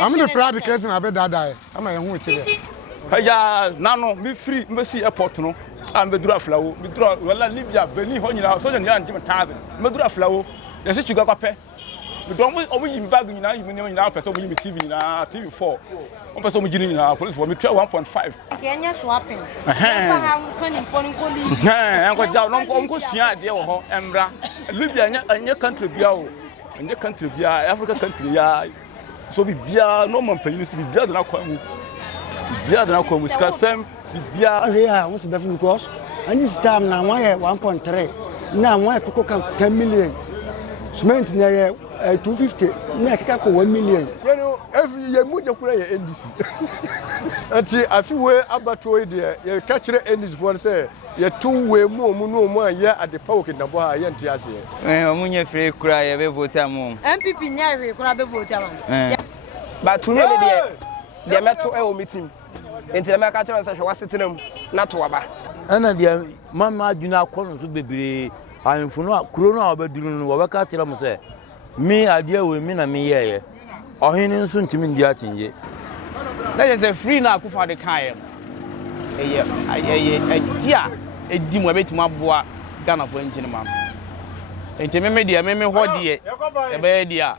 I'm the Friday case and I bet that die. I'm a young child. Yeah, no, me free, me see airport no. I'm the draft flow, me draw, well, Libya, Benny, Honey, so young Jim Tavern, me draft flow. There's a sugar pay. We don't always bag in now, you know, in our person, we TV now, TV4. One person in our police for me, 1.5. Kenya swapping. I'm going down, Uncle Sia, dear Embra, Libya, and your country, and your country, Africa country, so we beer, no man pay, used to be better than our come. Better than our come with Cassam, yeah, what's the difference cost? And this time now, why 1.3? Now, why cook 10 million? Cement near 250, neck 1 million. You know, every year, Muja play NDC. Until I feel where about to idea, you catch the NDC one say, you're 2 way more year at the poke in the bar, and Tiasi. Munya free cry, a vote among NPP never could have voted. But to me, the Metro meeting until my catcher was sitting them not to Abba. And the Mamma do not call to be. I'm for no corona about doing what I tell them say. Me, idea with me and me, yeah. Or he soon to me, the change. That is a free now for the Kaya. A dim a bit my boy, Ghana for engine, ma'am. And to me, what dear, a bad dear.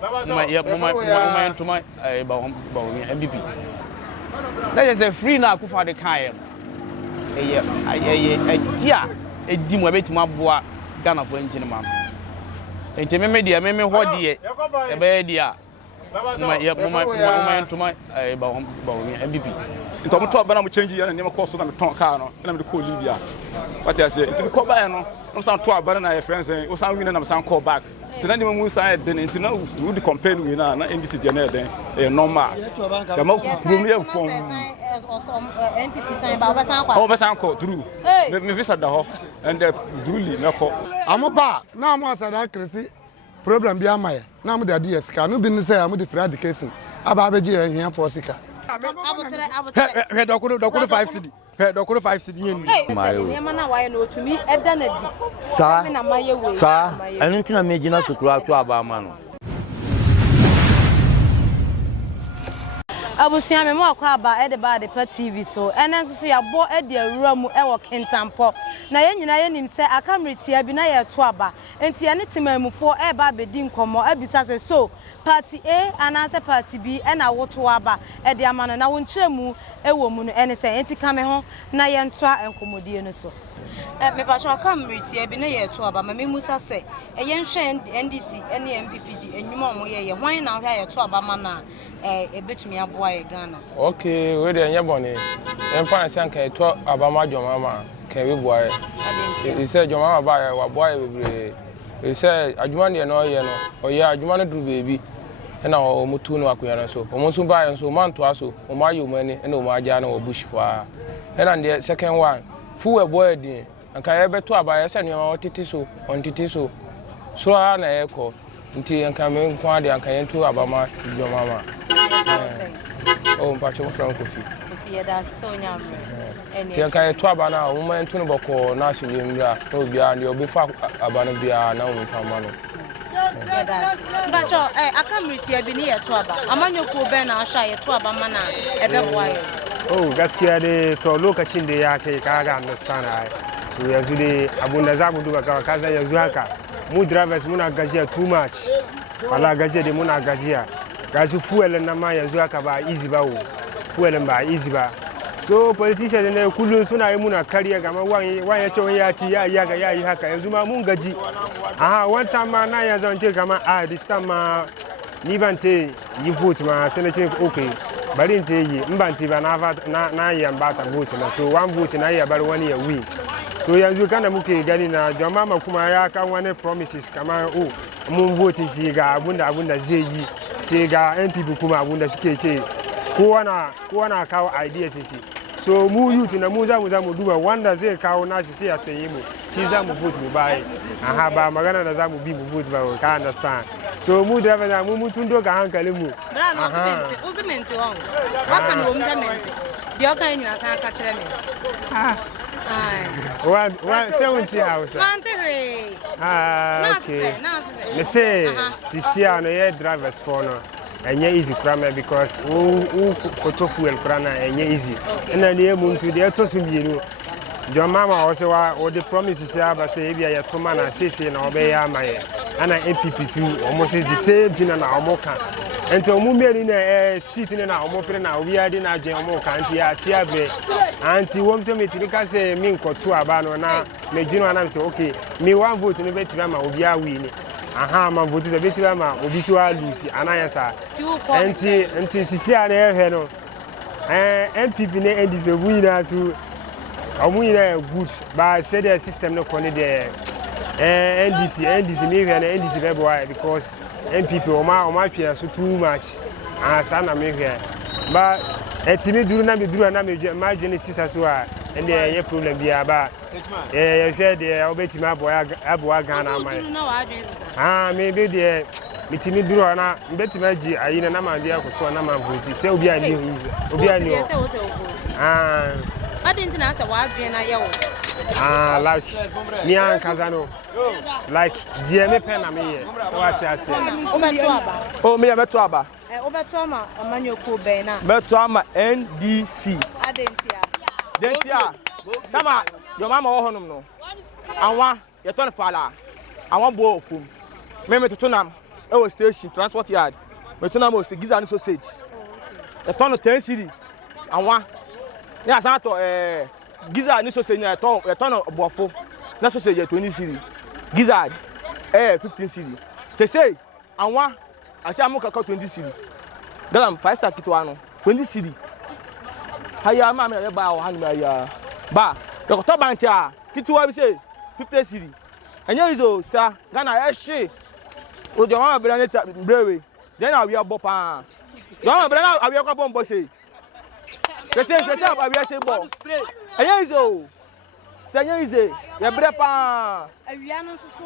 My to my NPP. That is a free now for the Kaya. A dim a bit my boy, Ghana for engine, ma'am. And to me, what dear, a bad dear. My to my NPP. It's almost about I'm changing and never cost them a ton car, and I'm the cool Libya. What I say, to the Cobano, no sound to our banana friends, and was sound winning and some call back. To anyone who side, then into no would compare with NDC, then normal. The most room from NPP sign about over Sanko through. Let me visit the hall and the duly knuckle. I'm a bar, now I'm a crazy problem behind my. Now I'm the ideas, can you be say I'm the Friday case about a year here for Sika. Head Doctor 5 city. Head Doctor 5 city. My man, know to me, a done it. Sir, anything I made you not to cry to Abamano. I was saying, I'm more about the TV so, and then so you bought at the room or Kintampo. Now, you say, I come with you, be near Twaba, and see anything for a baby didn't come or a so. Party A and answer Party B, and I want to Abba at the Amana. And I won't chemu a woman and say, Auntie come home, Nayantra and Commodian so. Me shall come with you, be near Twaba, my Musa say, a young shen, NDC, any NPP, and you mom, why now here Twaba mana, a bit me a boy Ghana. Okay, we're there, your bonnet. And find some can talk about my JohnMahama. Can we boy? He said, JohnMahama buy a boy. He said, I want you know, or yeah, you want to do baby. And now, Mutuno Aquana so, almost buy and so man to us, or my money, and no Marjano or bushfire. And on the second one, full a boy, and can ever to buy a senior or titiso on titiso. So I echo until I come in quantity and can to Abama, your mamma. Oh, Pacho from coffee. That's so young. And you can talk about now, woman to Boko, National India, no beyond your before Abanabia, now with our money. But I come with you, I've been here to Abba. I'm on your poor Ben, I'll shy to Abba Mana, a bit wire. Oh, Gaskia to look at Chinde Yake, I understand. We are today, Abundazabu to Kaza Yazuaka. Mood drivers Muna Gazia too much. Ala Gazia de Muna Gazia. Gazu fuel and Namaya Zuaka by Easy Bow. Fuel and by Easy Bar. So politicians and the Kulu Suna Muna Karia Gama, why Yachi Yaga Yaka, and Zuma Mungaji. Aha, one time my Nayas on Jekama, this time Nivante, you vote my Senator okay. But in the Mbanti Naya and Bata vote, so one vote in Aya about 1 year week. So you can muke getting Jamama Kumayaka one promises, Kama, oh, moon vote is Yiga, Abunda Zeyi, Sega, NPP Kuma, Abunda Sketch, Kuana cow ideas. So mu youth na muza muduba wanda zai kawo nashi sai a tayi mu shi za mu vote mu bai aha ba magana da za mu bi mu vote ba ka understand so mu da ba mu mutun doka hankalin mu aha uzumenti wangu waka ni umzamenti biyo kan nyina san ka kire me One 70 house. Mantere. Okay. Nonsense. Let's say this year no drivers for no. enye easy krama because o photo fuel krana enye easy na ne emu ntu de to so bienu JohnMahama also wa the promises ya ba say bia ye to man asese na obe ya amaye ana NPP si almost the same thing na omoka enti omu mieni na seat na omopre na obi ade na adwen omoka anti ya ti abe anti wom se metirika say mi nkoto aba no na medwino anam say okay me one vote no beti ma obi a win aha ma vote se beti ma obi si wa lose anayesa enti sisi ana ehe no NPP ne NDC obu ina so omu ina good but say the system no connect the NDC me here NDC be boy because NPP oma twa so too much asa na me here but etimi duru na me ma dwene sisa so a and the problem bi aba you share the obeti ma aboa Ghana am me be the mitimi duru na mbeti ma gi ayi na ma dia ko na ma vote say obi ani I didn't answer why Vienna yell. Like me and Kazano. Like DM pen na me. What I say. Oh, me Metwaba. Obertoma, Emmanuel Kubena. Metwama NDC. Dentia. Tama, your mama honum no. Anwa, your ton fala. Anwa bo fum. Me to tunam. E station transport yard. Me tunam o giza sausage. Your ton 10 cedi. Anwa. Yeah, sato giza ni sausage na ton obofo. Na sausage 20 cedi. Giza 15 cedi. Say anwa asi amuka 20 cedi. Galam 5-star kitwa no 20 cedi. Haya ma me ba o hanu ya. Ba, the top bancha kitwa bi say 50 cedi. Enye izo sa Ghana she. O JohnMahama branda brewe. Then we are bopa. JohnMahama branda we are bombo say. Say we say bo. Enye izo. Sanya ize. Ya brepa. Awiano so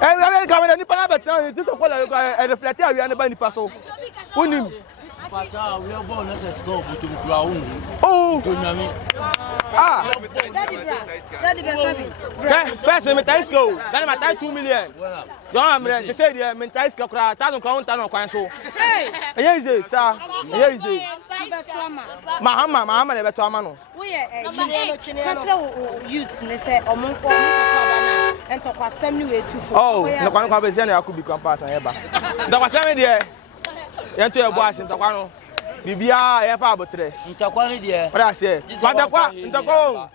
we come ni pana betan ti so ko la reflect awiano ba ni paso. Unim. Pata we are born as a stop to kura unu. Oh. Daddy baby. First me tais go. Then my tais 2 million. JohnMahama they say the me tais go kura 1000 crown 1000 kwan so. Enye ize sir. Enye ize. Mahama le beto ama no. We youths ne say omonko to aba na entokwa sem ni we tu fo. Oh, no kwa be say na yakubi campus an eba. Ndokwa sem de yento e bo asim ndokwa no. Bibia e fa abotre. Ntakwa ni de. Ora se. Ndokwa.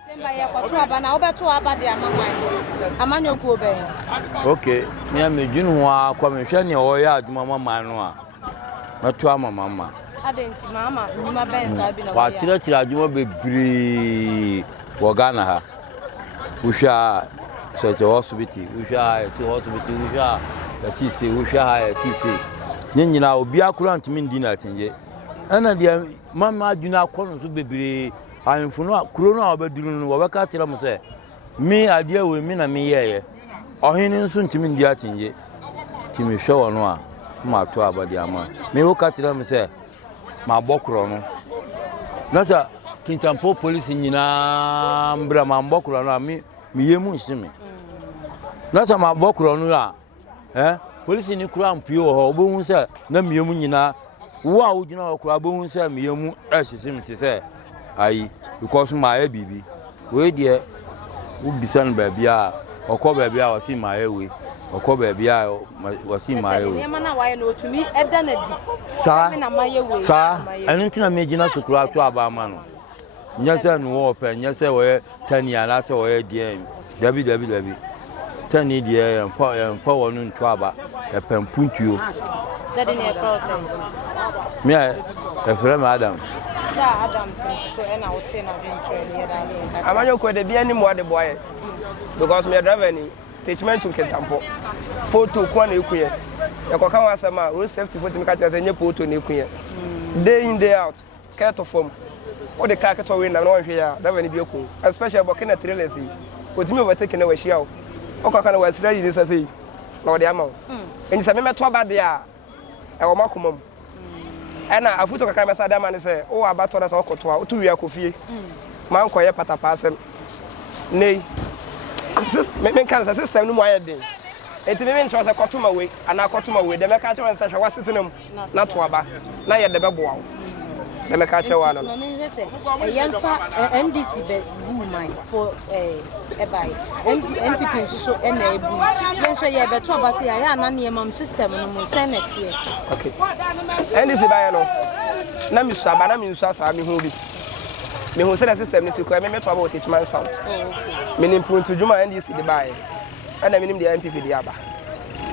Semba ye ko to aba na obeto aba de amaman. Amanyo ku obe. Okay, me medwinu ho akwa me hwe ne o ya aduma mama no a. Meto ama mama. Adenti mama nyuma bensa bi na wa tira adwuma bebre wo Ghana ha. Usha se hospital, usha se hospital, usha sisi, usha sisi. Nyina obi akura ntimi ndi na atenje. Ana dia mama adwuna akono so bebre anfuno akuro no abaduru no wo beka tira mo se me ade we me na me yeye. Ohene nso ntimi ndi atenje. Timi hwe wono a ma to abade ama. Me wo ka tira mo se ma bokro no nasa Kintampo police nyina mbra ma bokro no a me yemu nsime nasa ma bokro no a police ni kura mpio ho obohu se na me yemu nyina wo a wo gina okura obohu se me yemu asisime ti se ayi because ma ya bibi we de wo bisan ba bia okọ ba bia o si ma ya we okọ ba bia wasi ma ye we na wa ye no otumi eda na di sa na ma ye we sa enu ntina me gina sukura to aba ma no nyase no wo fe nyase we tani ala se we die dabi tani die empa wonu nto aba e pampuntuo daddy ne process me e frame Adams so na o se na venture ne da amanyo ko de bia ni mo de boy because me driver ni teachment to Kintampo photo kwa na ekuye e kwa kan wasema road safety photo me ka tell say nye photo na ekuye day in day out care to form o de car to we na no hwe ya driver ni bi eku especially about na trailers yi otimi overtake na wa hia o kwa kan wa sira yi dey say na o de ama enyi say me meto aba de a e wo makomam ana afuto kaka me sa da ma ne say o abato na say o koto a o tu wi akofie man koye patapasem nei men kan sa system no mo ayedin enti me ncho se kotoma we ana kotoma we de me ka che nsa hwe wasetenam na to aba na ye de beboa wo de me ka che wa no no me hwese yemfa NDC be bu mai for ebai NPP so na ebu yemhwe ye be to aba se ya na ne mam system no mo senate ye okay NDC ba ye no na mi saba na mi nsa sa mi hu bi me hu se na system ni sikwa me to aba o teachman south me ni puntu juma NDC de ba ye ana minim de NPP de aba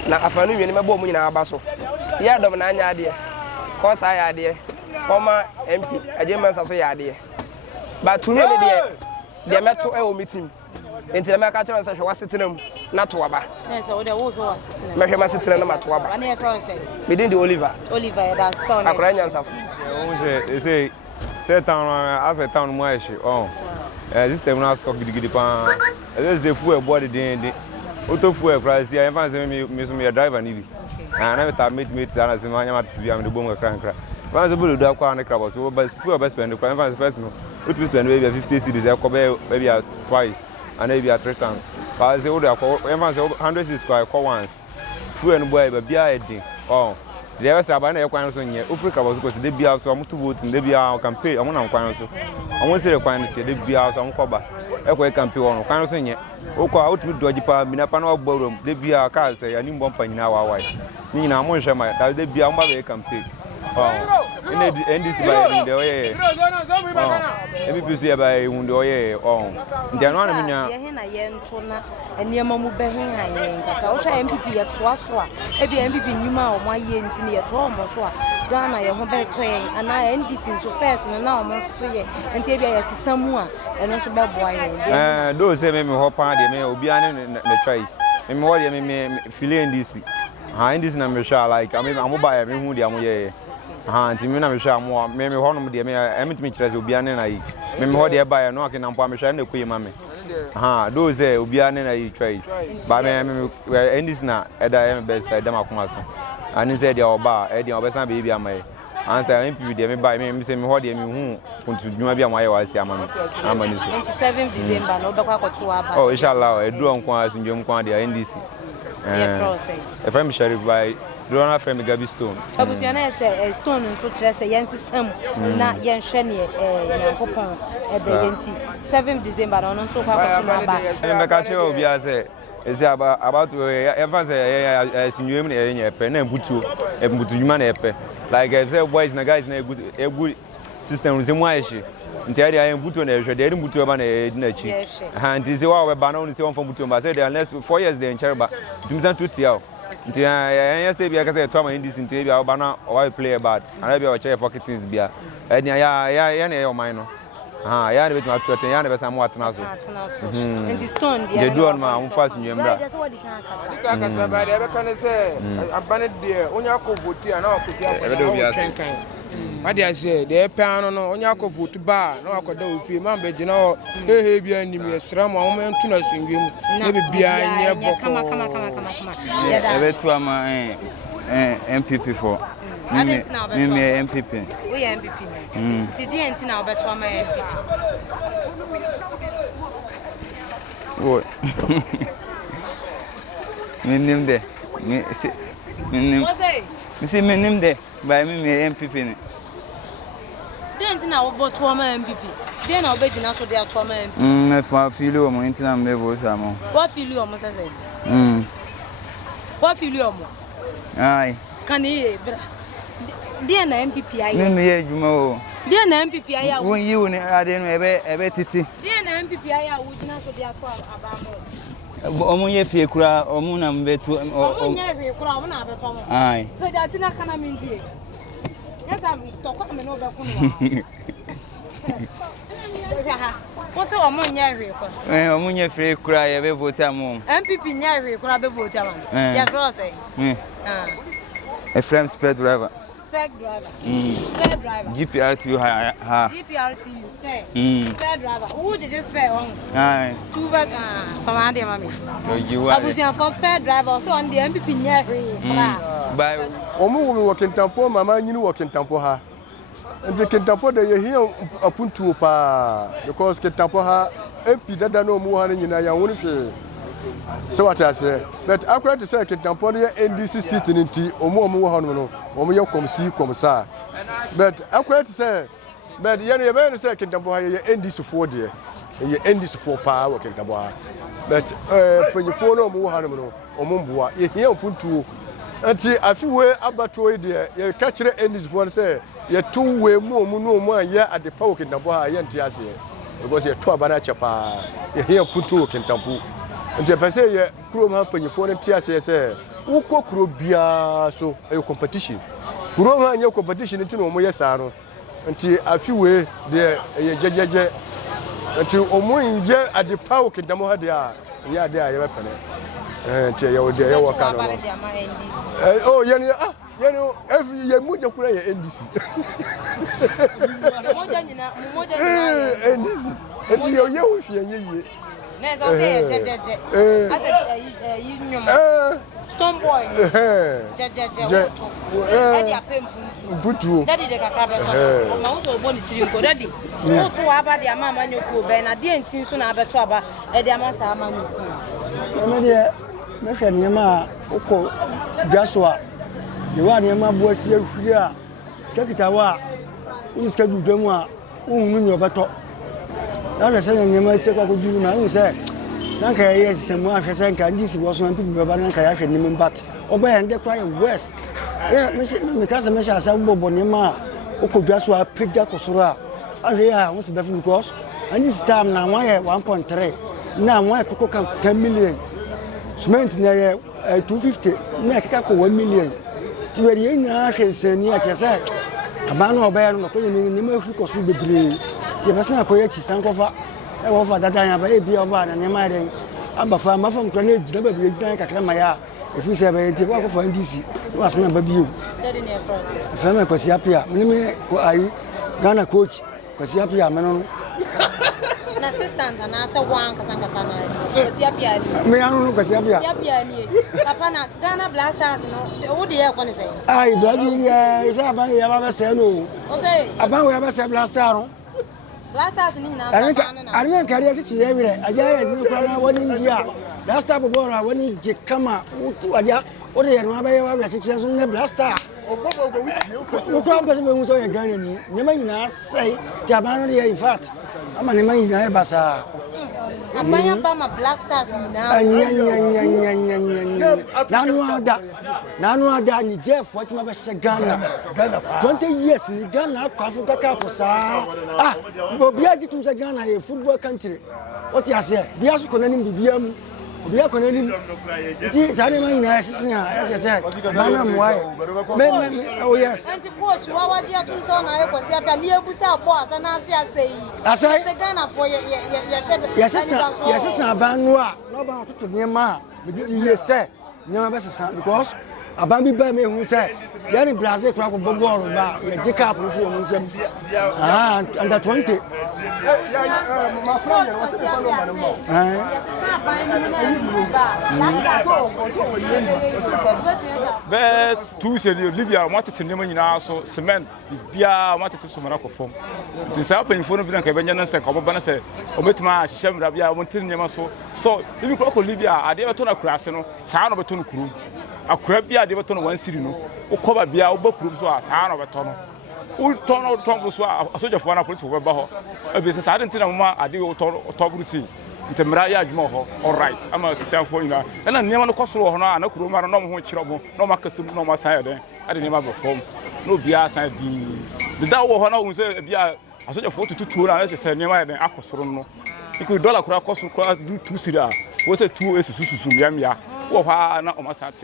na afanu wiene mebo mu nyina aba so ya dom na anya ade ko sa ya ade former MP ajeman sa so ya ade ba tumi ne de meto e o meeting enti na ka kire nsa hwe wasetenam na to aba na se wo de wo hwe wasetenam me hwe masetenam na ma to aba ana e from say me din de Oliver that son akora nyansafo o se town as a town mo eshi system na so gidigidi pa e fu e body den auto fu e price ya fan say me so me driver ni bi na me ta meet ana se ma nyama tsi bi am de bom kra fan say bulu do akwa na krabo so fu e best spend kwa fan first no we to spend maybe 50 cedis e ko maybe twice and maybe 3 times but say we do akwa fan say 100 cedis kwa once fu e no boy ba bia e din the rest about na ekwan so nye Africa was because they bia so amutu vote they bia campaign amu na nkwan so amu se ekwan tie they bia so amkoba ekwa campaign won kwan so nye okwa output doji pa mina pa na ogborom they bia ka se ani mbompa nyina wa ni nyina amu hwe ma that they bia mba be campaign NDC by the way NPP see by hunde oye ndi anu na minya ye he na ye nto na eniema mu be he ha ye nkaka wo sha NPP ye to aso a e bi NPP nyuma o ma ye nti ne ye to o mo so a Ghana ye ho be to ye ana NDC so first na o mo so ye nti e bi ye sisamu a eno so be boa ye do say me ho pa de me obi ane na choice me ho de me feel NDC NDC na me sha like am buy me hu de am ye nti me na me hwa mo me honom de me emitimi kire se obi ane na yi me ho de ba ya no Kintampo me hwa na kuyi ma me do say obi ane na yi choice ba me NDC na eda me best eda makoma so ani say de oba e de obesan be bi amaye answer NPP de me ba me say me ho de me hu kuntu dwuma bi amaye wa si amani so 27 December no be kwa koto aba inshallah e duro nko asunjom nko de NDC if I'm Sheriff by Dona Femi Gabi Stone. Abusiana say Stone nso kire say yensi sam na yenhwe ne Nyankopon ebeyenti 7 December no nso kwa koto na ba. Me ka che obi a say is about everyone say sinwem na yenye epe na mbutu dwuma na epe like I say boys na guys na good system we say mo ayeshi nti ade ayen mbutu na ehwe de mbutu ba na edina chi nti say wa we ba na oni say won for mbutu ba say the unless 4 years they in cherba timizan tutia nti ya say bia ka say to ama NDC nti bia ba na o play bad and bia o check pocket things bia enia ya na e man no ya na betu atu ya na be sam watena so nti Stone dia de do on ma am fast nwemra ka ka saba de be kan say abane de onya ko vote na akoti akoti kan what they say the piano no onya ko vote ba na akoda ofie man be gina he bia nim yesra mo am entu na singwem na be bia nye boko kama ebe tu ama NPP for me NPP we NPP ti di enti na obeto ama NPP wo menim de menim de by me NPP ni enti na obeto ama NPP de na obegina so de ato ama NPP me fa feel o mo enti na me bo sa mo what feel you mo say what feel you mo ai kan e bra de na NPP ayi me ye adwuma o de na NPP ayi a won yi woni ade no ebe titi de na NPP ayi a wo gina so de ato abamo omo ye fie kura omo na mbetu omo nya fie kura omo na abeto mo ai pe da tina kana mi ndie yesa to kwa me no be kunu wa what's omo nya fie kura omo nya fie kura ye be vote am NPP nya fie kura be vote am ya bro say a frame spare driver spec driver GPRTU GPRTU spare driver who did you spare on two back from Ande mami so you are abusian for spare driver so on the NPP nya free by omu wo Kintampo mama nyini wo Kintampo ha nti Kintampo de ye hia apuntuo pa because Kintampo ha MP dada no mu ha nyina ya woni hwe So what I say, but according to say Kintampo NDC seat in T, omo no, omo ye komsa. But according to say, but you may say Kintampo NDC 4 there, ye NDC 4 power Kintampo. But when you follow no, omo bua, ye here puntu. Until I feel way about to there, you catch the NDC 4 say, ye 2 way more year at the power Kintampo, ye ntiase. Because you're 2 abana chapa, ye here puntu Kintampo. Nti pese ye kuro ma panyifo ne tia se ukọ kuro bia so e competition kuro ma anya competition nti no mo ye saa no nti afiwe de ye jejeje nti omo nje adepa o kedamo ha de a ya de a ye bepene nti ye wo de ye wo ka no oh ye ni ye mu je kura ye NDC mo nyina NDC nti ye wo hwe ye Neza say jejeje. Ase yi nyom. Tomboy. Jejeje. Edi apempu. Daddy de kakra be so. Ma wo so bo ni tiri ko daddy. Wo to aba de ama manyoku be na de ntin so na abeto aba e de ama sa manyoku. Me de me hwe ne ma ukọ gaswa. De wa ne ma bo asie huri a skakita wa. Wo skadu dwam a wo nnu obeto. I say, you might say, I could do now. Say, Nanka, yes, and one has sank, and this was one people about Nanka and but obey and they cry west. Yeah, because I mentioned some Bonima, who could just swap pick that Kosura. Oh, yeah, what's the different cost? And this time now, why 1.3? Now, why cook 10 million? Cement near 250, Nakako 1 million. To a young ashes, near Chesset. A man or bear, no, in the milk cost will be green. The person I pay Sankofa, I offer that I have a beer bar and a marrying. I'm a farmer from Grenade, never be like a Clamaya. If we say a work for NDC, was never be you. Family Cosiapia, Minime, Ghana coach, Cosiapia, Manon. An assistant and answer one Casancasana. Cosiapia. May I know Cosiapia? Papa, Ghana blasters, no, what do you want to say? I bloody, is about Yabba Sano. About Yabba Blastaro. Blasters in I don't carry a city every day. I just one in India. Last time of war, when you come out to Aja, or the Yamaha on the blaster. No problem was a gun in you may say Jabana, in fact. I'm an Emma Bassa. I'm buying a blasters now. Now, that Jeff, what my best Ghana. 20 years in Ghana, Kafuka. Ah, but Biaji to Ghana, a football country. What you say? Bias connecting the BM. We are connecting. It is animal as I said. Oh, yes. And to coach, what you to son, I was here near Busa boss, and I say, Ghana for your yes, Banwa, no about to Nema, but did you say, no, because a Bambi Bammy who said, Yanni Brazil crop of Bobo, Jacob, and the 20. My friend but 2 said Libya wanted to name so cement, Bia wanted to Sumarako form. It is happening for the Cabanas and Cobana said, Ometma, Shem Rabia, wanted Nemaso. So, if you call Libya, I never told a Crasino, sound of a ton crew. A crabia, they were ton 1 city, no, or cover Bia, book groups were sound of a tunnel. All turn out Tombos were a sort of one approach for Baho. A business I didn't tell I do Tobusi. It's a Maria Moho, all right. I'm a stand for you, and I never cost no Kuruma, no trouble, no Marcus, no Messiah. I didn't ever perform. No Bias, I the Dow Honor was a Bia, a sort of 42 and I just said, never an Akosrono. You could dollar cost do 2 cigar. Was it 2 is Susumia? Or not on my side.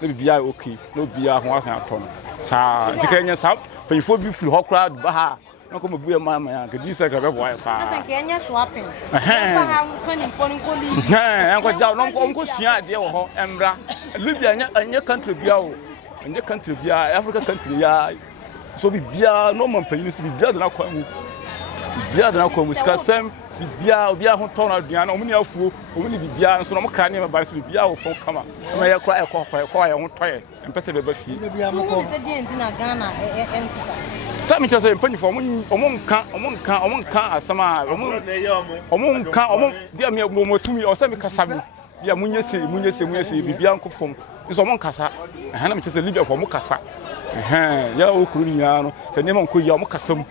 Maybe Bia okay, no Bia was a ton. Sa the Kenyan South, but before you feel hot crowd, Baha. No come be a mamma, could you say a boy? Kenya swapping. I'm going down on Uncle Sia, dear Embra, Libya, and your country, Biao, and your country, Bia, Africa country, so be Bia, no man used to be blood and alcohol. Bia than alcohol with Cassam, Bia, who turn out Diana, only a fool, only be Bia, and so no can never buy to be Bia or for come. I may cry a call for a quiet, I won't try it, and pass it over feet. Some just say, penny for among can't, as some are among can't, dear me, to me or semi Cassam. bia munyese bibia nkofom nso mo nkasa na me chese Libya for mo kasa ya okuru nya no se nema nko ya mo kasam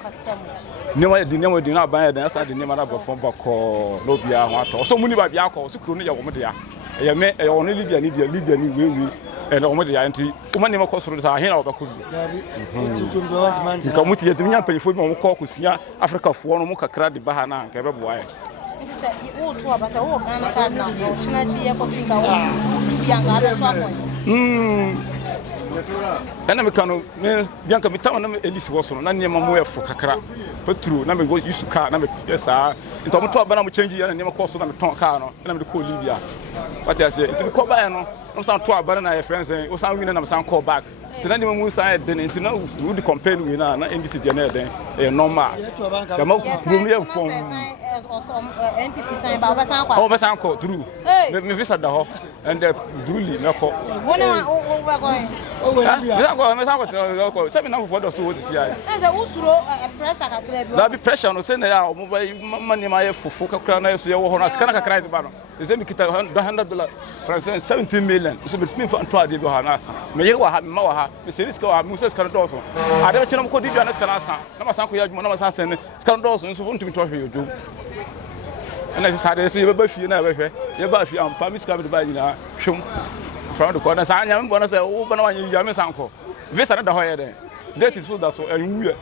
nema di na ban ya dan asa de nema na bafom bako no bia ho ato so muni ba bia akọ so kuru no ya wo mo de ya ya me ya wo no Libya ni wewe ene wo mo de ya nti wo ma nema kosoro sa he na wo bako bi ka muti ya dunya panyefo bi mo ko kosua Africa fo no mo kakra de ba ha na ka beboa ya nti se wo to abasa wo Ghana card na wo china chi ye ko pinga wo tu bianga abe to apon ana me kanu me bianca me tawo na me NDC wo so na niema mo efo kakra petro na me go use car na me pesa nto mo to aba na mo change ya na niema cost na me ton car no na me de call Libya what I say nti ko ba ya no san to aba na your friends o san win na me san call back tena niema mo san den nti na we the compare we na NDC de na den e normal kama room ya form NPP sign ba ba san kwa o ba san call through me visa da ho and duly na ko wona o ba going me san ko se me na for do so what see ai eze usuro pressure ka tire bi da bi pressure no se na ya o mo ba mani ma ye fufu kakra na so ye wo ho na sika na kakra de ba no se me kita $100 France 17 million so me me fa to ade bi ha na asa me ye wa ha me ma wa ha me se risk wa me se sika do so ade be chena mo ko di bia na sika na asa na ma san ko ya adwuma na ma san sen ne sika do so so ntumi to hwe yojo ana se sade so ye ba fie na ba hwe ye ba fie am fa mi sika be ba nyina hwem from the corner sa anya me bona se wo bona wanyi ya me san ko visa na da ho ye den date is so that so enwu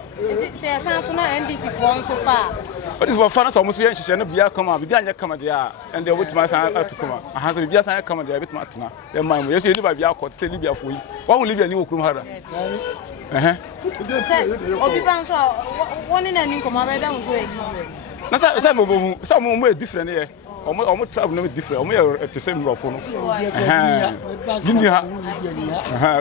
se san to na NDC for so far what is what fana so mo so ye nhihye na bia kama bia anya kama dia and they would my san atukuma aha so bia san kama dia betima atena e man mo yeso ye ni ba bia ko te Libya fo yi wa wo Libya ni wo kurum hara obi ban so woni na ni nkoma ba da mo so e na sa mo different here omo travel no different omo ye the same rofo no gini ha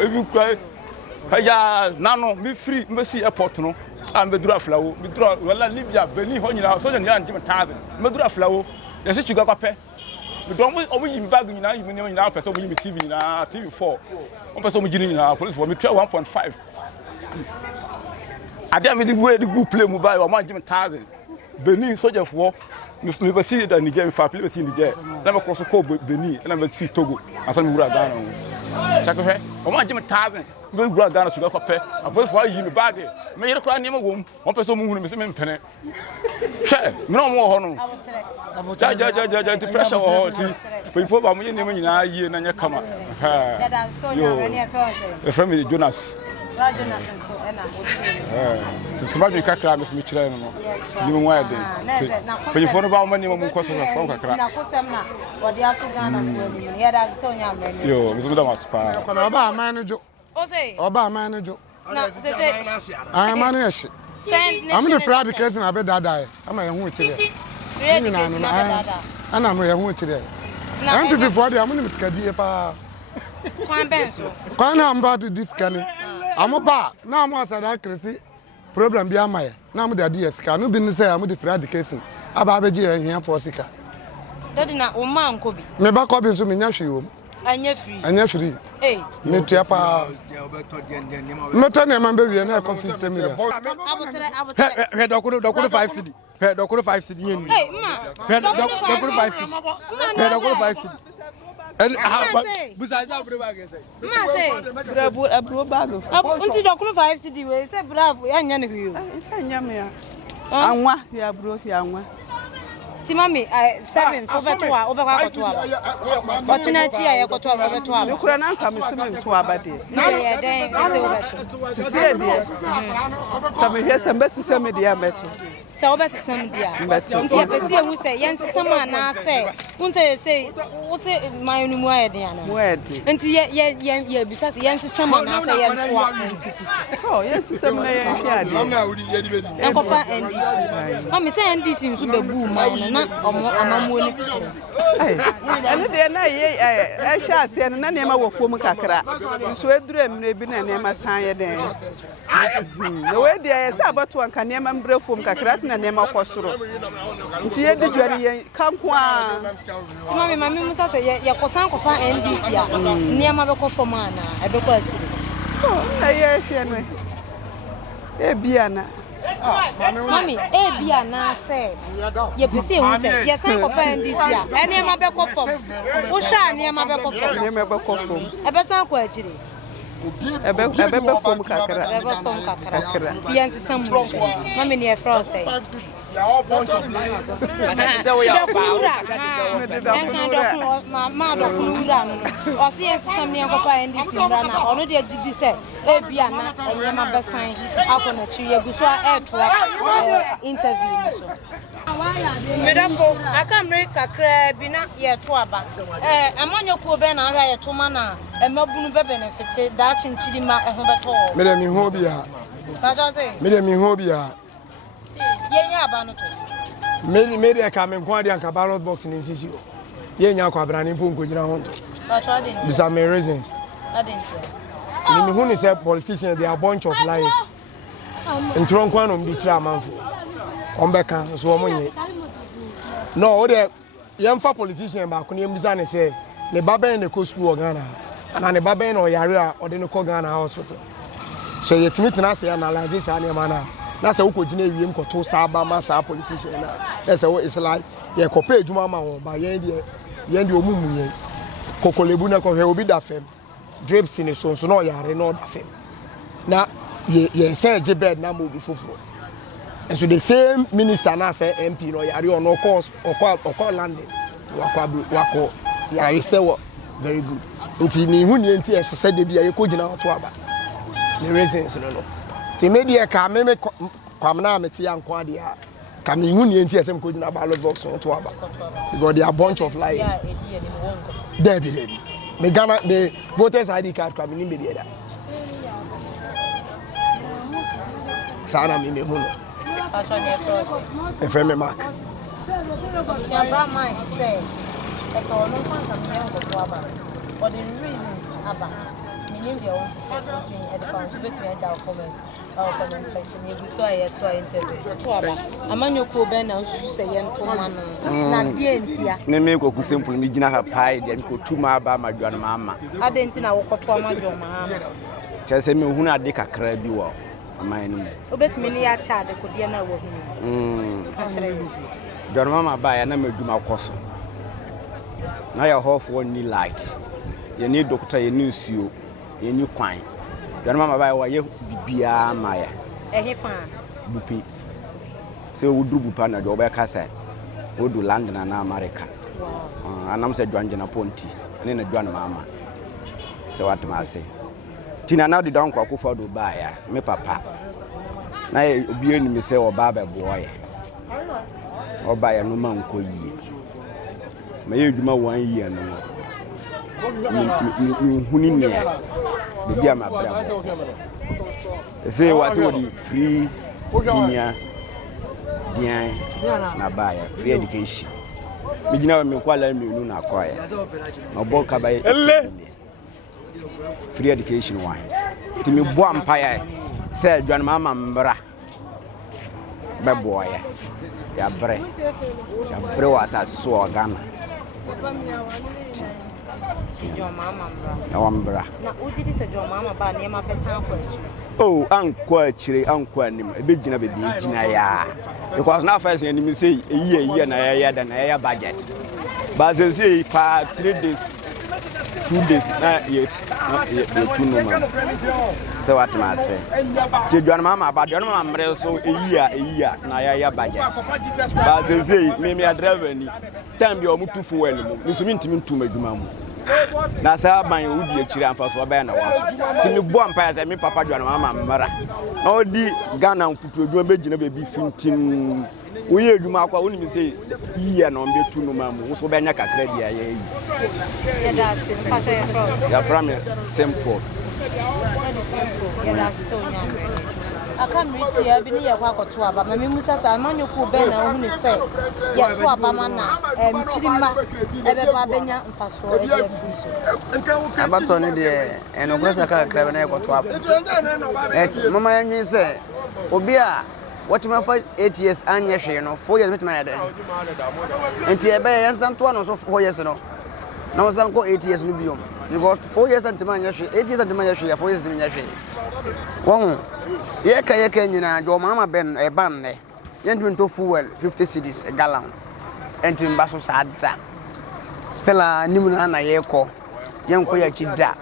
ebi kwa ya nano me free me see airport no am be dura flawo me dura wala Libya beni ho nyina so nyina anjim 1000 me dura flawo ye se chuga kwape me do omo yi bag nyina yi me nyina person omo yi me TV nyina TV4 on person omo gini nyina police for me 1.5 ade me di way di go play mobile omo anjim 1000 beni soldier for me be see da Niger fa play be see Niger na me cross ko beni na me see Togo asan me wura Ghana o chaka fe omo anjim 1000 me wura Ghana suga kwape apo for yi me bag me yere kra niam wom on person mu hunu me se me mpene she me no mo ho no ja the pressure ho ti pe fo ba mo ye niam nyina yie na nya kama ya da so nya re ne fe from Jonas so ena to smart kakra me me kire no ni mo wa de pe fo no ba mo niam mu koso from kakra na kosem na wode ato Ghana ko ni ya da so nya re ne yo me so da maspa ko na ba man no jo o sei oba man no jo na se man no yeshi I'm the fraud case na be dada ama ye hu kire ni na na ana mo ye hu kire NPP for the amuni miskadi pa kwan benso kwan na am ba to this kane amoba na am asada kresi problem bi amaye na am de ade sika no bi ni say am the fraud case aba be je ehia for sika dadi na o ma nko bi me ba ko bi so me nya hwe wo anya free me tia pa meto ne man be wie na ko 50 million he dokuru 5 cedi he dokuru 5 cedi yen ma dokuru 5 cedi he dokuru 5 cedi and busaza bro bag say ma say bro bag unti dokuru 5 cedi we say bravo ya nya ne hwe anya me ya anwa ya bro ya anwa Timami, 7 for betua, obekwa kotoa. Opportunity ya kotoa betua. Ukura na nka me sema nto abade. Ya den se obeto. Sisi de. Same hye sembe siseme de ameto. Se obesem dia. Ya pesi ehu se yen sisema na se. Unse se ose mayunu mu ayede ana. Muede. Enti ye bisa se yen sisema na se yen toa. Oh, yen sisema na yen hye ade. Enkofa NDC. Mami se NDC nso bebu man na omo amamuo ni tse. Ene de na ye ehya ase na nema wo fom kakra. So eduru emre bi na nema san ye den. We de ye sa batu anka nema mbre fom kakra na nema kosoro. Nti ye di dwari ye kanko a. Mami musa se ye kosan kofa NDC a. Nema be ko fom ana, e be ko akiri. Oh, na ye hye no. E bia na. Mami, bia na say. Ye pese hu say. Ye san ko fa NDC a. Ene ma be ko fom. Wo sha ne ma be ko fom. Ne ma be ko fom. E be san ko akire. Ebe fom kakra. Ebe fom kakra. Ti yan sisam mu. Mami ne e fra say. They are all bunch of liars. Say we are power. Ma do kulura no. O se yan sisam ne ko fa NDC bra na. Ono de didi say e bia na enye ma be san akona chi ye gu so e to interview so. Medafo aka mre kakra bi na ye to aba. Amanyo ku be na ahwa ye to ma na emabunu be benefit da chinchiri ma e ho beto. Mede mi ho bia. Ba jo say. Mede mi ho bia. Ye nya aba no to. Mede ka me nko ade anka ballot box ni sisi o. Ye nya kwa brani mpo nko gina ho nto. Ba cho ade nti. These are my reasons. Ade nti. Ni who say politicians, they are a bunch of liars. In Tronquan on the Chamanfo. On Becca, so money. No, the young politician back on Yamizan say, the Baba in the coast school Ghana, and the Baba or Yaria or the Noko Ghana hospital. So you to meet and ask the analysis and your manner. That's a who could to Saba Massa politician. That's what it's like. You compare Jumama by Yendi Omumu, Cocolebuna, will be that fame. Drapes in a so no yare no da fem. Na ye say jebed na mo bi foforo. And so the same minister na say MP no yare on no course or call landing. Wako yare say what very good. Nti ni hu ni enti e say de bia ye ko gina to aba. The reasons no. Ti media ka me kwamna ameti anko ade a ka me hu ni enti e say ko gina ballot box to aba. Because they are a bunch of liars. Debbie. Me Ghana me voters ID card kwa mini be there. Sana mi me huno. Passion ye cross. E friend me Mark. Ya bra my say. E ko no kwa ka me en go aba. For the reasons aba. Meaning your own between at the council between that comment. Our comment section ye so aye to interview. To aba. Amanyo ko be na say ye nto ma no. Na die ntia. Ne me ko ku simple mi gina ha pai de ko tuma aba ma JohnMahama. Ade nti na wo koto ma JohnMahama. Chese me hunu ade kakra bi wo. Aman ni. Obetimi ni ya cha de ko de na wo hunu. Ka chere bi. JohnMahama ba ya na madwuma koso. Na ya hofo ni light. Ye ni doctor ye ni nsuo. Ye ni kwan. JohnMahama ba ya ye bibia ma ya. Fa. Bupi. Se wo duru bupa na do ba ka sai. Wo do land na America. Wow. Anam se dwanjena ponti. Ne na JohnMahama. Se what ma say. Tina na di don kwa kufa do ba ya. Me papa. Na ye obi eni me se oba ba boy. Oba ya no man ko yi. Me ye dwuma 1 year no. Mi huni ne. Be bia ma bra. Say what we free Guinea. Bien na ba ya free education. Me gina me kwala me nu na kwa ya. No bo ka ba free education why. Ti me bo empire say JohnMahama mbra. Be boy ya bre. Ya bre wa sa so Ghana. JohnMahama mbra. Na ujidi se JohnMahama ba na ma pesa kwa echi. Oh, anko achire anko anim e be gina be bi gina ya. Because now first you me say a year na ya da na ya budget. But say pa 3 days 2 days na ye 2 no man. So what ma say? Ti JohnMahama ba JohnMahama mre so a year na ya budget. But say me driver ni time bi o mutu fo wani mu. Ni so mi ntimi ntu madwuma mu. Na sa ban udi akire amfa so ba na waso. Ti me bo ampa say me papa JohnMahama mmara. Na odi Ghana mfutu adwuma be gina be bi fintim. Uye adwuma akwa woni mi say yiye na ombe tu no mamu. So be nya kakra dia ye yi. Ya da se pacho ya cross. Ya from simple. Ya da so nya. Aka mriti ya bi ni ye kwa akoto aba. Ma me musa sa manyo ku be na hu ni say ye to aba ma na mchirima ebe ba benya mfaso e dia fuso. Abato ne de enogrosa ka krabe na ye koto aba. Mama ya nwi say obi a what my 8 years anya hwe no 4 years betima ya den. Enti ebe ye nsanto no so 4 years no. Na wasanko 8 years no biom. Because 4 years antima anya hwe 8 years antima anya hwe 4 years antima anya hwe. Won yeka nyina JohnMahama ben e ban ne yendum to fuel 50 cedis a gallon entim baso sada stella nimuna na yeko yenko ya kida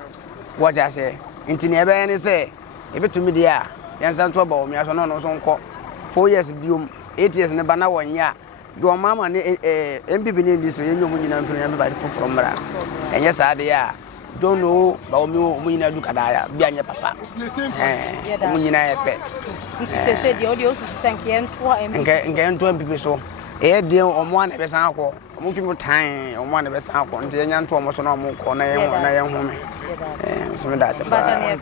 waja se ntini ebe ne se ebetumi dia yansan to Bawumia so no so nko 4 years biom 8 years ne bana wonya JohnMahama ne NPP ne NDC yenyo mu nyina mfiri na ba foforo mra enye saade ya don't know Bawumia mu nyina du kadaya bia nye papa mu nyina yepe se di audio su sanke ento NPP so de omo na be san akọ omo twi mu tan omo na be san akọ nte nya nto omo so na omo kọ na ye home so me da se ba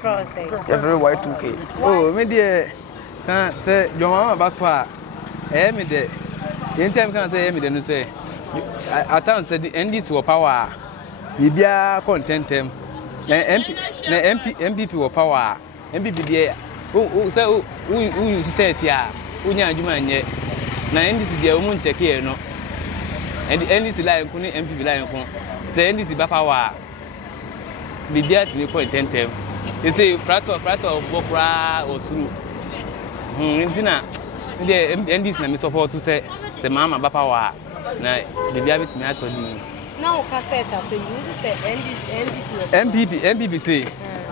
every boy 2k oh me de kan se JohnMahama ba so a me de yentem kan se me de no se atan se NDC wo power bibia contentem na MPP wo power MPP de o se o society a unya adwuma nye na NDC de o mun check here no NDC line ko ni MPP line ko se NDC ba power bibia ti ni contentem they say frato bokra osuru ntina de NDC na me support to say Mahama ba power na bibia bitimi atodi now cassette say you say NDC MPP say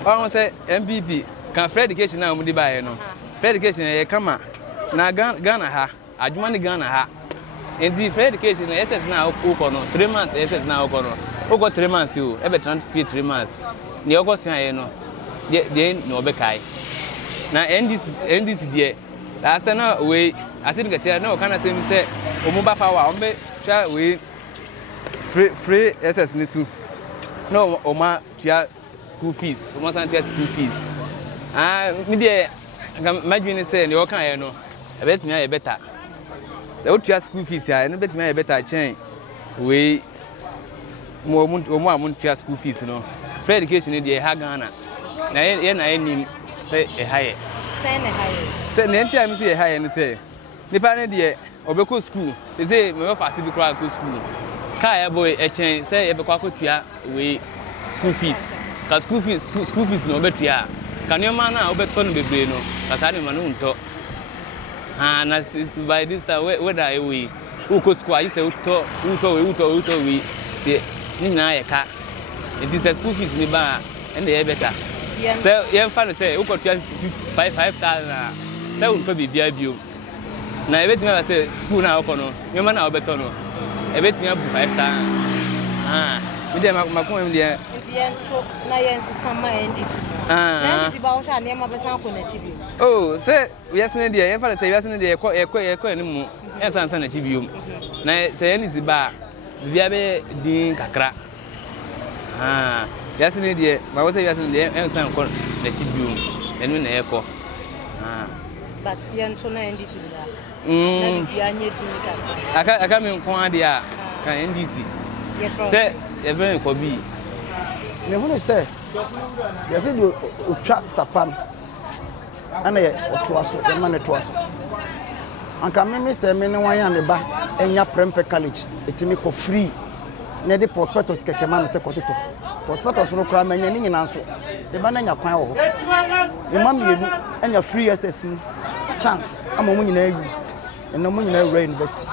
I say MPP can free education na mu di bae no free education e kama na Ghana ha adwuma ni Ghana ha enti free education SS na uko no 3 months SS na uko no uko 3 months you e be transfer 3 months ni uko sia ye no de no be kai na NDC de last na we asid gatia na o kana say mi say omu ba power o be twa we free SS ni su no o ma tia school fees o ma san tia school fees me de imagine say ni o kan ye no e betimi aye better say o tia school fees ya no betimi aye better chain we mo amun tia school fees no free education de ha Ghana na ye na enim say e haye say na enti am say e haye ni say nipa ne de obeko school say me fa sibi kra ko school kai boy e chen say e be kwa kotua we school fees no betua kanema na obeto no bebre no kasane ma no nto na by this time whether we uko school I say uto we de ni na ye ka it is school fees ni ba and dey better say ye fa say uko tua 5,000 say unto bibia bio na e betima say school na uko no nyoma na obeto no e betima bu 5,000 me dey makon dey ento na yensi sama NDC NDC ba o sha ne ma be san ko na chibi oh say yes ne dey ye fa say yes ne dey e mu ensan san na chibi na say NDC ba bia be din kakra yes ne dey ba o say yes ne dey ensan ko na chibi enu na e ko but yento na NDC ba na bia nye din kakra aka me nko ade a kan NDC say even ko bi me hu no say yes do otwa sapam ana ye otoaso ye ma ne toaso anka me say me ne wan ya me ba enya prempe college etimi ko free na de prospectus keke ma me say ko toto prospectus no kra ma nya ni nyina so e ba na nya kwan wo e ma me elu enya free SS mu chance ama mu nyina awi ena mu nyina awi university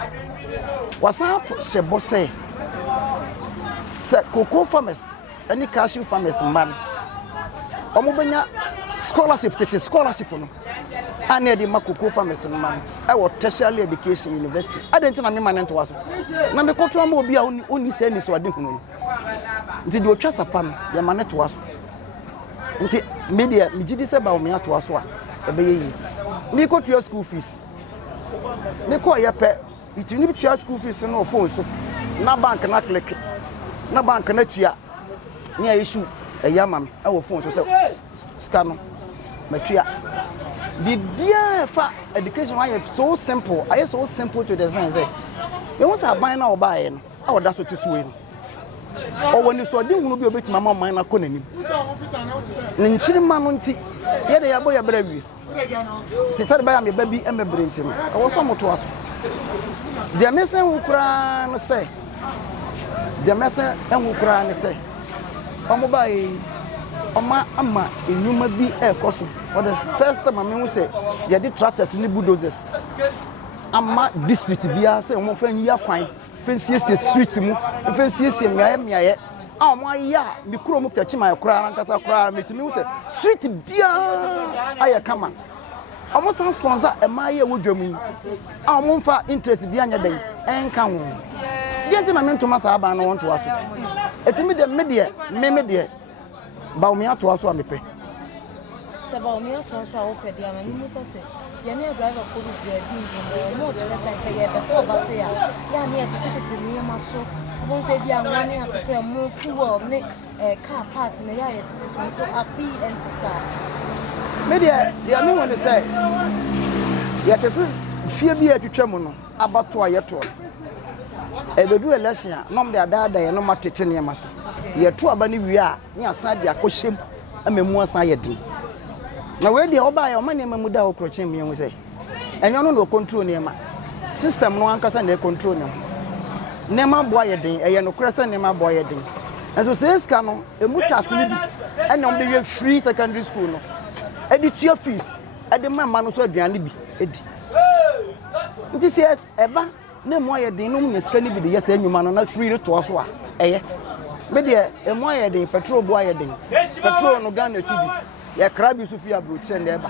wasa shebo say cocoa farmers any cashew farmers man omubenya scholarship no ane de cocoa farmers man I was tertiary education university adenti na me man ento waso na me koto am obi a oni say ni so ade hunu nti de otwa sapam ya man ento waso nti media mi gidi se Bawumia to waso a ebe yi mi koto school fees me ko ye pe itini bi tua school fees no phone so na bank na click na bank na tua ni a issue e yamam e wo phone so say scan no matua bibia fa education why so simple I so simple to design say we want to buy na obaye no a woda so tisuwe no o woni so de hunu bi obeti mama man na konanim ne nchirima no nti ye de yabo ya brawi ti sare ba ya me babi e mebre nti no e wo so moto aso de mesen ukura no say de mesen en ukura no say omo bae Oma ama enyuma bi ekoso for the first time I say ye the tractors ni bulldozers ama district bia say omo fan yi akwan fensiesie street mu fensiesie miaye omo ya mi kuro mu tachi ma kura ankasa kura metimi wo say street bia aye kama omo san sponsor emaye wodwamu omo mfa interest bia nya den enka ho de nti na mentoma sa aba no wonto aso etimi de me Bawumia to aso amepe. Se Bawumia to aso awope dia ma mi so se ye ne driver ko bi dia bi mo chile se nke ye beto ba se ya ne tititi ni ma so bon se bia nwa ne ato so mo fuel ne car part ne ya ye tititi so afi entisa. Media dia me won say ye tititi fie bi atwetwa mu no abato ayeto. Ebedu election nom de ada ye no matete ne ma so. Ye to aba ni wi a ni asan de akɔhyem amemu asan ye din na we de oba ye o ma ne mamu da okrochen mi enwe say enyo no control ne ma system no ankasa na control ne ma boa ye din eye no kresa ne ma boa ye din enso say ska no emu tase ni bi ene om de we free secondary school no editua fees ede ma no so aduane bi edi nti say eba ne mo ye din no mu ska ni bi de yesa enwuma no na free to so a eye media emo ye den petrol bo ye den petrol no Ghana tubi ye krabi sofia broche nde ba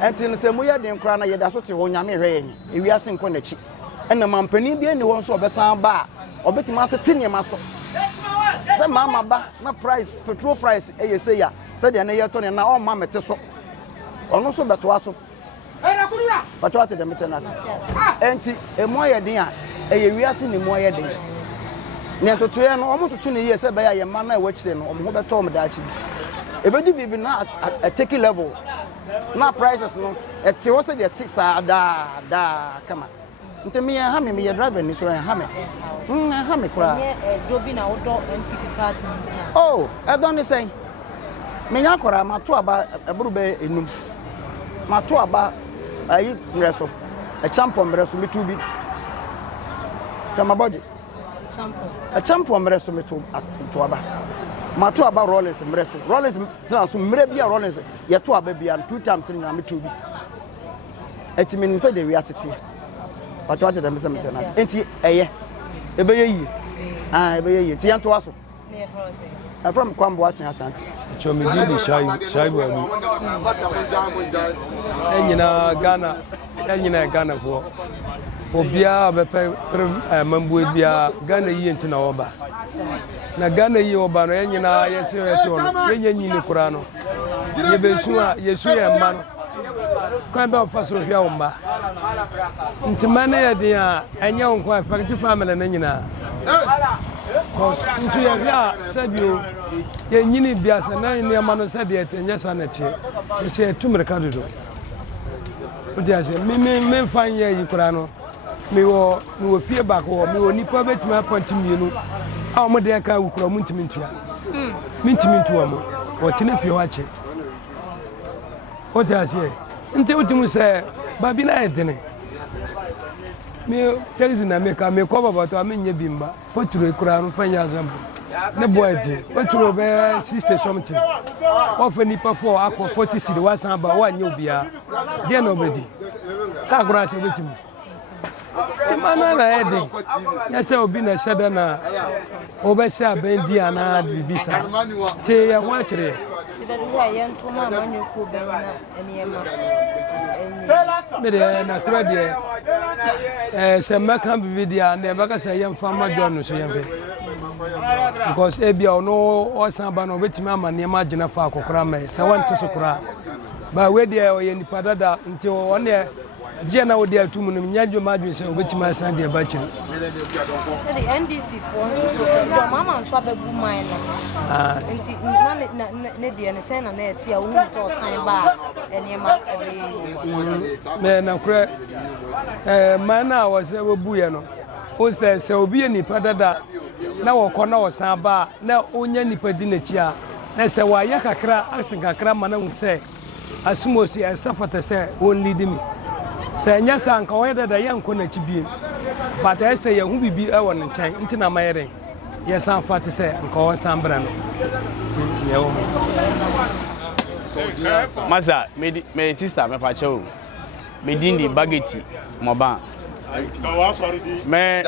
enti no se mo ye den kra na ye da so te ho nyame hwe ye ewi ase nko na chi ena mampani bi ene won so obesan ba obetima ase ne ma so se mama ba na price petrol price e ye se ya se de na ye to ne na o ma mete so ono so beto aso pato ate de mete na ase enti emo ye den a e ye wi ase ne mo ye den ne totoye no omo totu ne ye se be ya ye man na wachire no omo ho beto omo da achi ebedu bibi na a take level na prices no eti wo se de ti sa da kama ntemi ya ha me ye driver ni so ya ha me ha me kwa nye dobi na odo NPP party ntina oh I don't say me ya kora ma to aba eburu be enum ma to aba ayi mreso e champion mreso mi tubi kama body a champion mreso me to aba ma to aba Rollins tran so mre bia Rollins ye to aba bia 2 times ni na me tubi eti me say the reality but what dem say me tenas enti eye ebe ye yi ebe ye yi ti yan to aso ne frose from Kwambo atin Asante chomi di shai wanu enyina Ghana for obia be mambu bia Ghana yi ntina oba na Ghana yi oba no enyina yesi eto no yenyi ni kura no ye besu a yesu ye mma no kwan be ofaso hwia omba ntima na ye din a enya onko effective family na nyina cause ntu ye hwia sabio ye nyini biasa na ne ma no sade etenya sanete se etumreka dodo odi ase me fan ye yi kura no me wo fie back wo me wo nipa betuma appoint mienu a mo de ka wukura mu ntimi ntua mintimi ntua mo wo tene fie wa che odi ase nte utimu se babi na edene me telisi na me ka me ko baba to amenye bimba poturo ikura no fanya zambo ne boy di poturo be 60 something ofa nipa 4 akọ 40 cedi wasan ba wa nya obia de na obedi ka gura se betimi timana na edi ya se obi na shada na obese abendi ana bibisa te ya ho akire mere na kradie se maka bibidia na baka se yem fama John so yemfe because ebia ono osan ba no betimi amane ma gina fa akokora me se wanto so kora ba we dia oye nipa dada nti one je na wodi atumu no nyanjo madwe se obetimi asan de ba chiri the NDC for so JohnMahama so ababu man no nti na ne de ne se na na eti a wo so osan ba enema me na kure man na wo se obu ye no o se obi nipa dada na wo kọ na osan ba na onya nipa di na chi a na se wa ya kakra asin kakra mana hu se asimosi esafata se won lead me se nya sanka wo dada ya nko na chi bi but I say ye hu bibi e won nchen nti na mayere yɛsan fa te sɛ nka wɔsan brɛ no nti yɛwɔ masa me sister me pa chew me dindi bageti moba me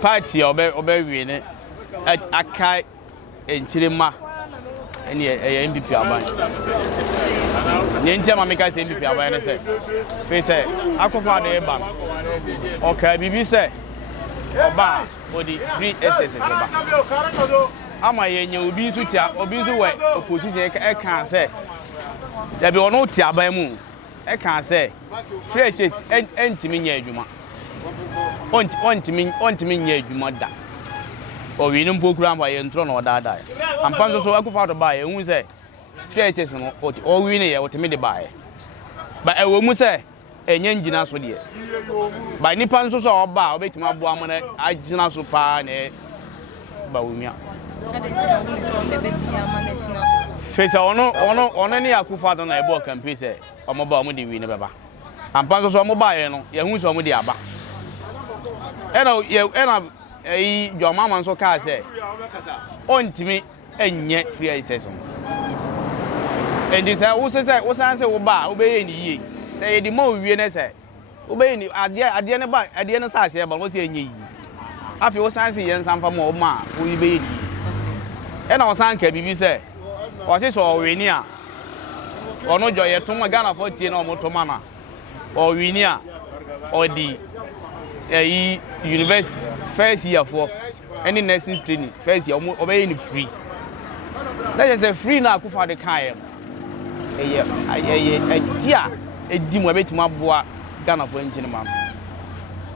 party obe wi ne akai enchirema ene e NPP aban ne ntema me ka se NPP aban ne se fe se akofa de ba okay bibi se oba odi free SSS ba ama yenye obi nso tia obi nso we opposition e kan se ya bi ono tia aban mu e kan se free chase entimi nya adwuma ontimi nya adwuma da o wi ni mpokura amba ye ntro na odaada ampa nso so akufa to ba ye hu se free chase no o wi ni ye otimi de ba ye ba e wo mu se enye ngina so de ba nipa nso so oba obetima aboa mo na agina so pa na Bawumia Face ono ni akufa do na ebo campaign say omoba omo di wi ne beba ampa nso so omo ba ye no ye hu so omo di aba ena JohnMahama nso ka say ontimi enye free access endi say wo san say wo ba wo be ye ni yi say ye di mo wi ne say wo be ni ade ne ba ade ne sa say ba wo say enye yi afi wo san say ye nsan fa mo ma wo yi be yi ena wo san ka bibi say o se so weni a ono jo ye to Ghana for tie na o moto mana o weni a o di university first year for any nursing training first year o be in free that is a free na akufa de kan eye dia edi mo be tima boa Ghana for engine mam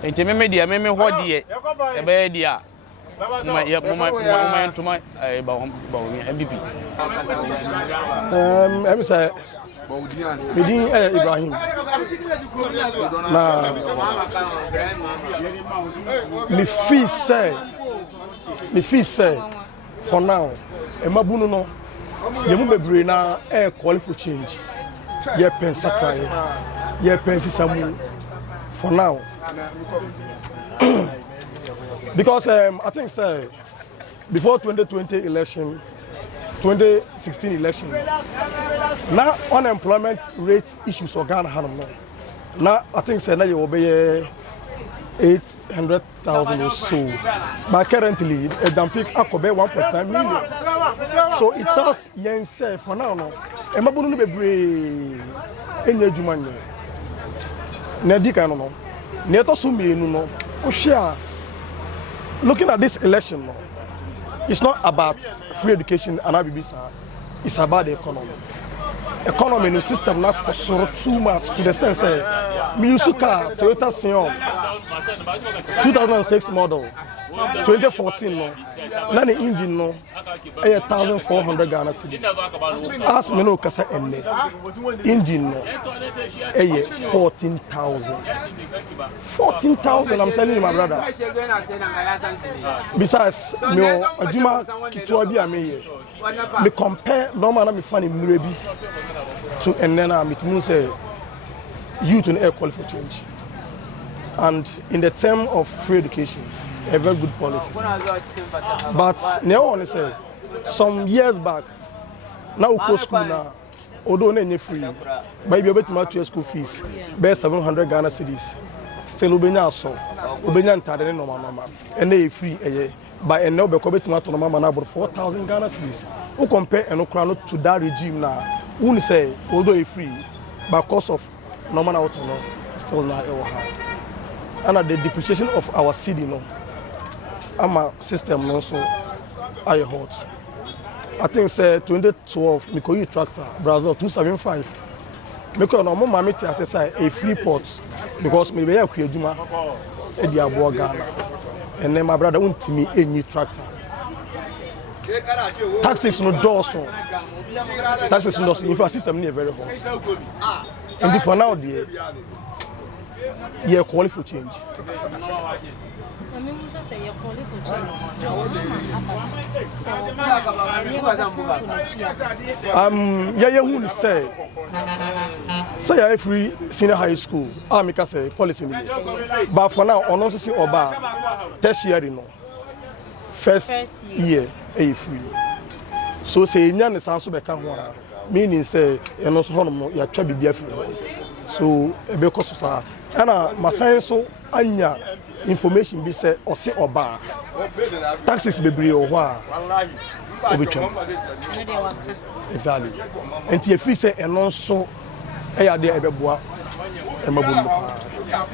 ente me dia me ho die e be dia my Bawumia NDC. I'm say Medin Ibrahim. Na me feel say for now emabunu no yemu bebre na call for change. Ye pen sakai. Ye pen sisamu for now. Because I think before 2020 election, 2016 election, now unemployment rate issues for Ghana Hanum. Now I think now you will be 800,000 or so. But currently, a dumping akobe 1.9 million. So it has yen say for now. No, emabunu be brave. Enye jumanye. Nedika no. Neto sumi no. Oshia. Looking at this election, it's not about free education and Abibisa. It's about the economy. Economy in the system not cost too much to the extent say, Miyusuka Toyota Sion 2006 model, 2014 no, nani engine no, 1,400 Ghana cedis. As me no kasa enne, engine no, 14,000. 14,000, I'm telling you, my brother. Besides, me adjuma kitwa bi ameye. Me compare normal na me fani mrebi to enena me tinu say youth in air call for change. And in the term of free education, a very good policy. But now I want to say, some years back, now we go school now, although not free, but you able to match your school fees, by 700 Ghana cedis. Still, we now so, we now entitled normal, and they free but now we come to normal about 4,000 Ghana cedis. We compare and crown to that regime now. We say, although it's free, but cost of normal autonomy still not high. And the depreciation of our city, no, our system also are hot. I think say 2012, me use tractor Brazil 275. Me no more mammy as a free port because me be a create Ghana. And then my brother won't me any tractor. Taxes no dorsal. Taxes no dorsal. Infra system near very hot. And for now, dear. You call for change. You say I free senior high school. I make say policy. But for now, on also see Oba tertiary no. first year free. So say nya ne san so be ka ho a meaning say eno so hono no ya twa bibia free. So ebe ko so sa ana masan so anya information bi say ose oba taxes bebre o ho a obetwa exactly enti e free say eno so ya de ebeboa emabunu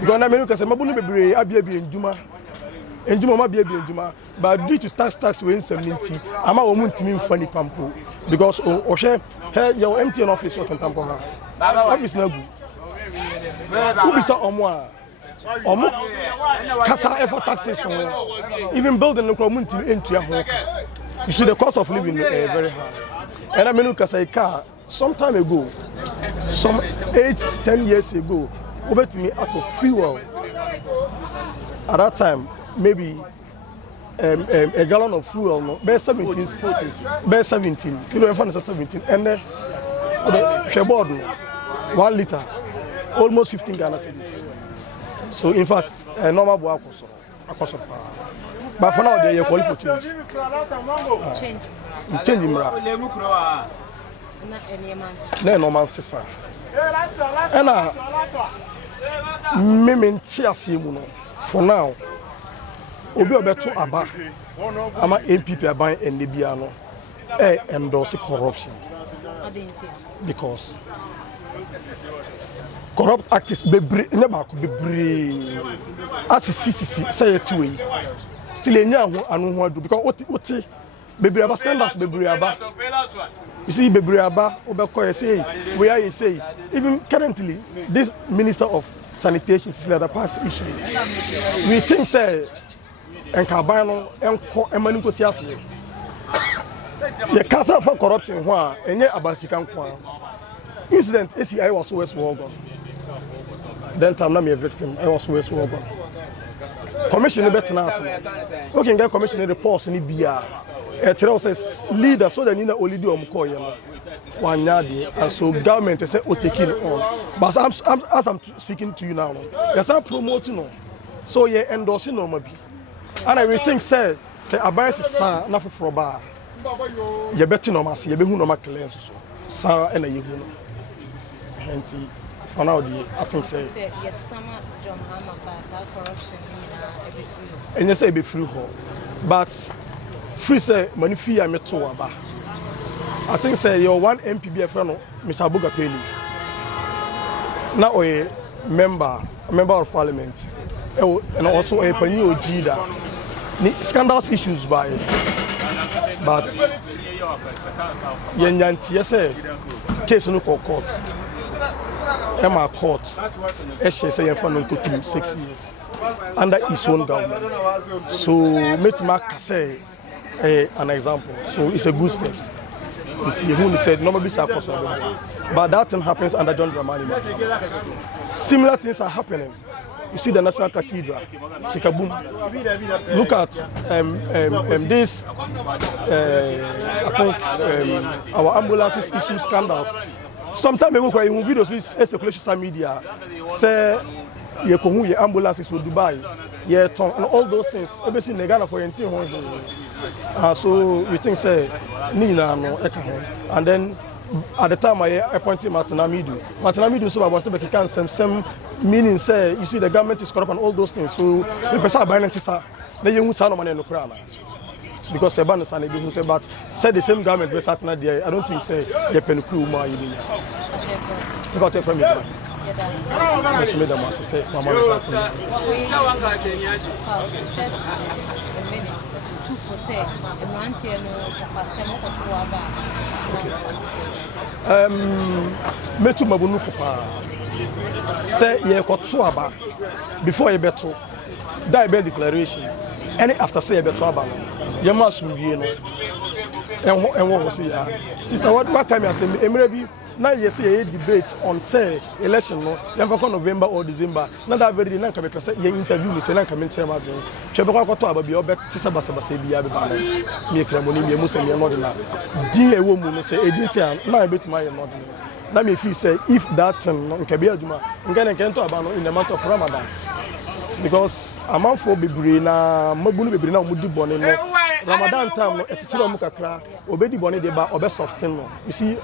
gona menu ka say mabunu bebre abia bi njuma ma bia but due to tax we in ama wo muntimi mfa ni pampo because o hwe your MTN office o Kintampo ha office na gu ubisa omo kasa effort taxes even building no muntimi entua ho you see the cost of living very high and I menu ka say car some time ago some 8-10 years ago obetimi out of fuel at that time maybe a gallon of fuel no be 17 you know if 17 and the sheboard 1 liter almost 15 Ghana cedis. So in fact normal boy akoso but for now they are calling for change mra na normal sisa and me menti asiemu no for now obi obeto aba ama NPP aban endebia no endorse corruption because corrupt actors bebre never could bebre as say it way still enya ho anu ho adu because oti bebre aba standards bebre aba you see bebre aba obeko say we are say even currently this minister of sanitation is the past issue we think say and Cabano and Emmanuel Siasi. The Casa for corruption, and yet Abasican incident. I was West Wogan. Then I'm not a victim. I was West Wogan. Commissioner better okay, get commissioner reports in Ibia. A says leader so that Nina only do Mkoya. One yard, and so government is taking on. But as I'm speaking to you now, yes, I'm promoting. So you're endorsing on my. And I will think say abayes sa na foforo ba ye beti no ma se ye behu no ma cleanse so sa na ye hu no enti for now the I think say yes some JohnMahama pass corruption and you say be free ho but free say money fee am to aba I think say your one MPP friend no Mr. Abuga Peli now a member of parliament and also a new Jida scandalous issues by but yes case no court Emma court say you found to 6 years under his own government so make Mark say an example so it's a good step he said normally but that thing happens under John Dramani. Similar things are happening. You see the National Cathedral, Sikaboom. Look at this, I think our ambulances issue scandals. Sometimes we go in videos with circulation social media, say you can your ambulances to Dubai, and all those things. Everything in Ghana for anything. So we think say Nina no and then at the time I appointed Martinamidu so I want to make some meaning say you see the government is corrupt and all those things so the person balance is then you no money no crana because the ban san who say but said the same government we sat na there I don't think say the pen crew ma you dey because from me yes me da say mama is from metu mabunu fopa say ye koto aba before ye beto die be declaration any after say ye beto aba ye ma sumwie no enwo say ya sister what time you say emre bi na ye say ye debate on say election no ye for November or December na that very day na ka be say ye interview me say na ka me chairman do che be koto aba bi obet sisa basa bi ya be ba na me kramo ni me musa me no de na din ewo mu no say editor na be tuma ye no de na me feel say if that nke be aduma nke nto aba no in the month of Ramadan because amount for bebre na mabunu bebre na omudi bone no Ramadan time no etichiro mu kakra obedi bone de ba obe soften no you see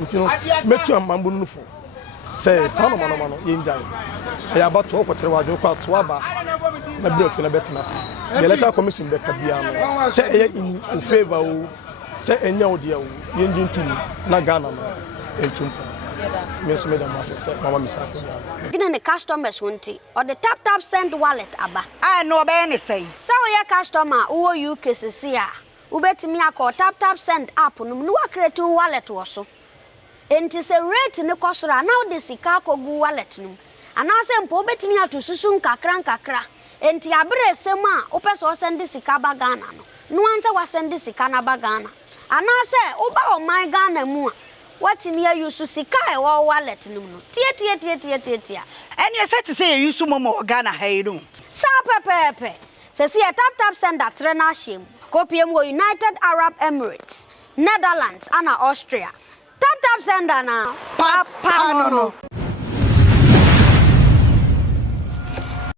ntino metu amambu nufo say sano mano yenjai e about to ko kire wajo kwa to aba na brief na betina se the electoral commission be kabia no say e in favor o say enya odi o yenji ntumi na Ghana no entumpo me so me da masese mama misako gina ne customers wonti or the tap send wallet aba no be any say so we customer wo UK sisi a ubetimi akọ tap send app no no create wallet wo so enti se rate ne kosora na wo de sika kogu wallet no ana se mpo ubetimi atosusu nkakra enti abre sem a wo pese send sika ba Ghana no anse wa send sika na ba Ghana ana se uba o my Ghana mu a watimi ayusu sika e wo wallet no tie and you said to say you sumo Ghana hayru sa pepe se si tap send that trainer shim kopiem wo United Arab Emirates Netherlands and Austria tap send na papa no